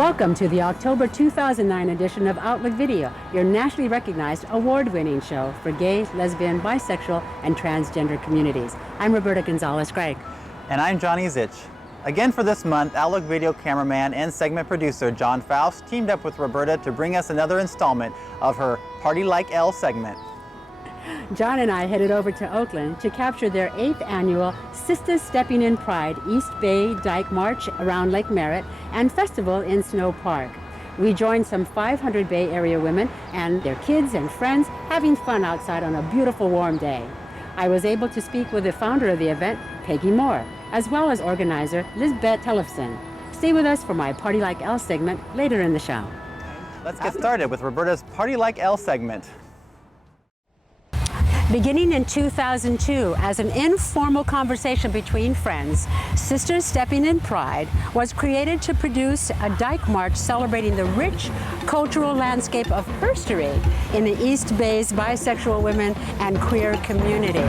Welcome to the October 2009 edition of Outlook Video, your nationally recognized award-winning show for gay, lesbian, bisexual, and transgender communities. I'm Roberta Gonzales-Gregg. And I'm Johnny Zitch. Again for this month, Outlook Video cameraman and segment producer John Fauske teamed up with Roberta to bring us another installment of her Party Like L segment. John and I headed over to Oakland to capture their 8th annual Sistahs Steppin in Pride East Bay Dyke March around Lake Merrit and festival in Snow Park. We joined some 500 Bay Area women and their kids and friends having fun outside on a beautiful warm day. I was able to speak with the founder of the event, Peggy Moore, as well as organizer Lisbeth Tellefson. Stay with us for my Party Like L segment later in the show. Let's get started with Roberta's Party Like L segment. Beginning in 2002, as an informal conversation between friends, Sistahs Steppin in Pride was created to produce a Dyke March celebrating the rich cultural landscape of history in the East Bay's bisexual women and queer community.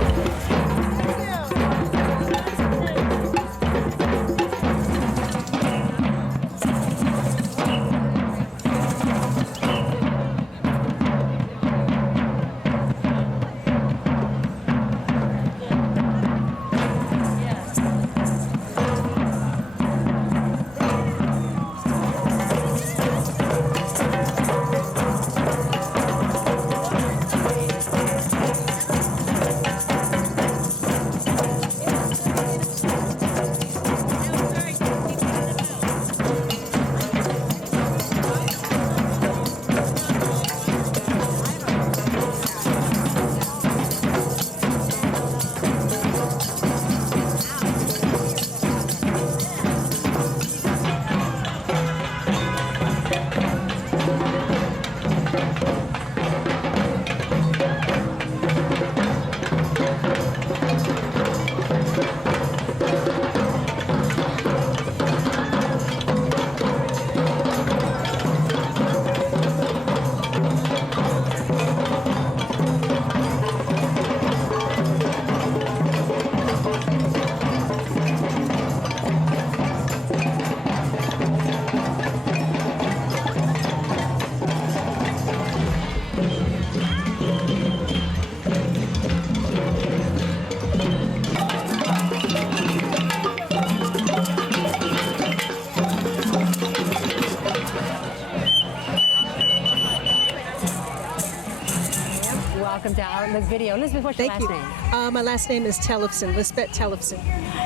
Welcome to Outlook Video. Elizabeth, what's your last name? My last name is Tellefson, Lisbeth Tellefson.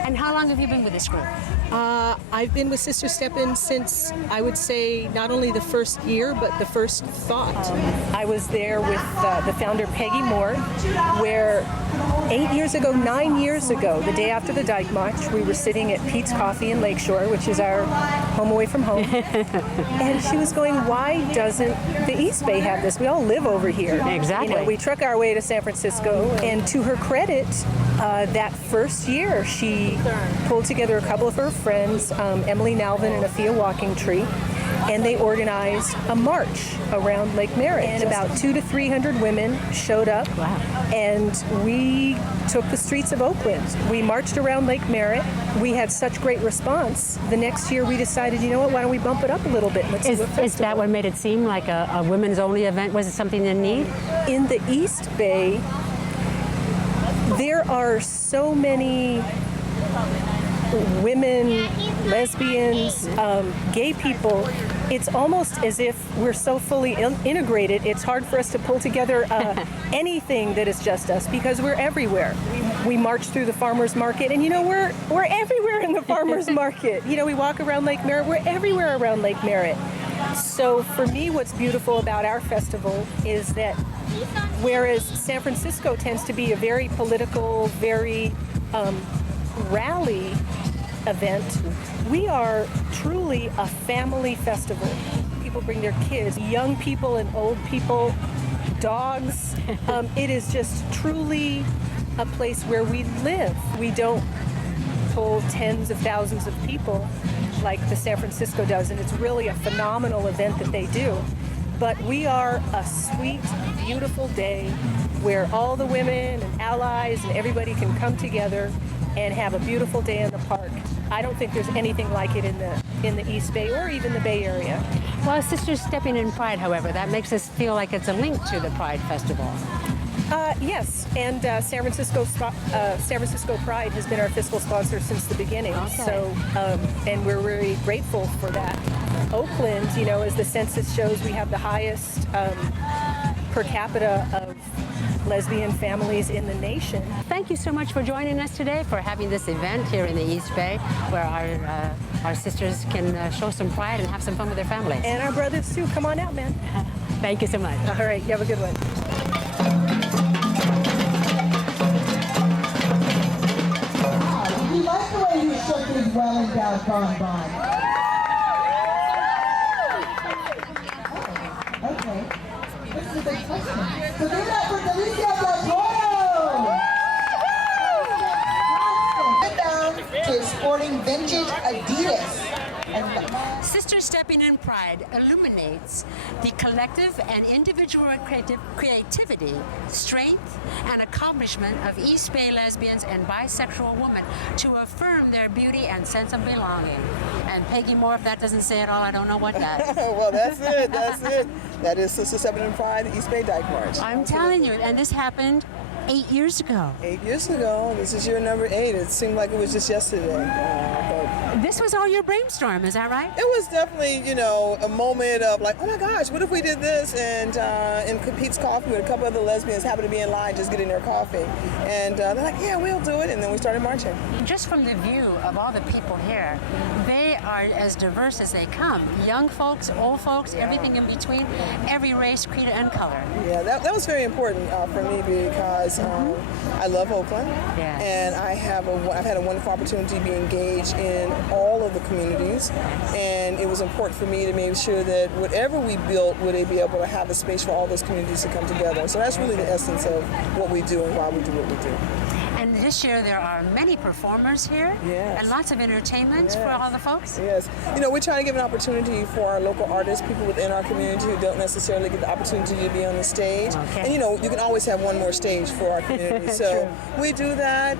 And how long have you been with this group? I've been with Sistahs Steppin since, I would say, not only the first year, but the first thought. I was there with the founder, Peggy Moore, where 9 years ago, the day after the Dyke March, we were sitting at Pete's Coffee in Lakeshore, which is our home away from home. And she was going, why doesn't the East Bay have this? We all live over here. Exactly. You know, we truck our way to San Francisco. And to her credit, that first year, she pulled together a couple of her friends, Emily Nalvin and Afia Walking Tree, and they organized a march around Lake Merrit. And about 200 to 300 women showed up. Wow. And we took the streets of Oakland. We marched around Lake Merrit. We had such great response. The next year we decided, you know what, why don't we bump it up a little bit? Let's do a festival. Is that what made it seem like a women's only event? Was it something in need? In the East Bay, there are so many women, lesbians, gay people. It's almost as if we're so fully integrated, it's hard for us to pull together anything that is just us, because we're everywhere. We march through the farmer's market, and you know, we're everywhere in the farmer's market. You know, we walk around Lake Merrit, we're everywhere around Lake Merrit. So for me, what's beautiful about our festival is that whereas San Francisco tends to be a very political, very rally event, we are truly a family festival. People bring their kids, young people and old people, dogs. It is just truly a place where we live. We don't pull tens of thousands of people like the San Francisco does, and it's really a phenomenal event that they do. But we are a sweet, beautiful day where all the women and allies and everybody can come together and have a beautiful day in the park. I don't think there's anything like it in the East Bay or even the Bay Area. Well, Sistahs Steppin in Pride, however, that makes us feel like it's a link to the Pride Festival. Yes, and San Francisco Pride has been our fiscal sponsor since the beginning. Okay. So, and we're really grateful for that. Oakland, you know, as the census shows, we have the highest per capita of lesbian families in the nation. Thank you so much for joining us today, for having this event here in the East Bay, where our sisters can show some pride and have some fun with their families. And our brothers too. Come on out, man. Thank you so much. All right, you have a good one. We like the way you shook his welling down bonbon. Okay. This is a big question. So give it up for Delicia del Toro! Sit down to sporting vintage Adidas. Sistahs Steppin in Pride illuminates the collective and individual creativity, strength, and accomplishment of East Bay lesbians and bisexual women to affirm their beauty and sense of belonging. And Peggy Moore, if that doesn't say it all, I don't know what does. Well, that's it. That's it. That is Sistahs Steppin in Pride, East Bay Dyke March. I'm telling you, and this happened 8 years ago. 8 years ago. This is year number 8. It seemed like it was just yesterday. This was all your brainstorm, is that right? It was definitely, you know, a moment of like, oh my gosh, what if we did this? And in Pete's Coffee, with a couple other lesbians happened to be in line just getting their coffee. And they're like, yeah, we'll do it. And then we started marching. Just from the view of all the people here, they are as diverse as they come. Young folks, old folks, everything in between, every race, creed, and color. Yeah, that was very important for me because I love Oakland. Yes. And I've had a wonderful opportunity to be engaged in all of the communities, and it was important for me to make sure that whatever we built, would they be able to have a space for all those communities to come together. So that's really the essence of what we do and why we do what we do. And this year there are many performers here, Yes. and lots of entertainment for all the folks. Yes. You know, we're trying to give an opportunity for our local artists, people within our community who don't necessarily get the opportunity to be on the stage. Okay. And, you know, you can always have one more stage for our community. So we do that.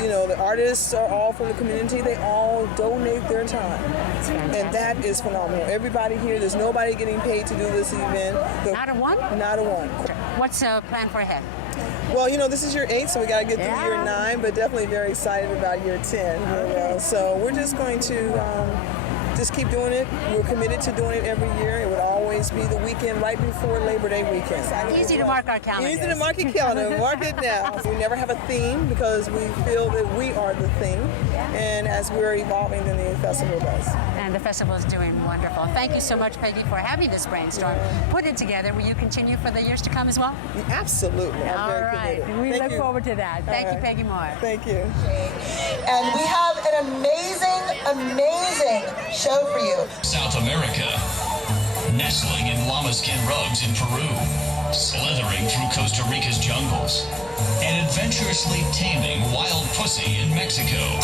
You know, the artists are all from the community. They all donate their time. That's fantastic. And that is phenomenal. Everybody here, there's nobody getting paid to do this event. Not a one? Not a one. What's the plan for ahead? Well, you know, this is year 8, so we got to get through Yeah. year 9, but definitely very excited about year 10. You know? So we're just going to just keep doing it. We're committed to doing it every year. It would always be the weekend right before Labor Day weekend. Easy to mark our calendars. Easy to mark your calendar. Mark it now. We never have a theme because we feel that we are the theme. And as we're evolving, then the festival does. And the festival is doing wonderful. Thank you so much, Peggy, for having this brainstorm. Put it together. Will you continue for the years to come as well? Absolutely. I'm All very right. committed. We Thank look you. forward to that. Thank you, Peggy Moore. Thank you. And we have an amazing show for you. South America, nestling in llama skin rugs in Peru, slithering through Costa Rica's jungles, and adventurously taming wild pussy in Mexico.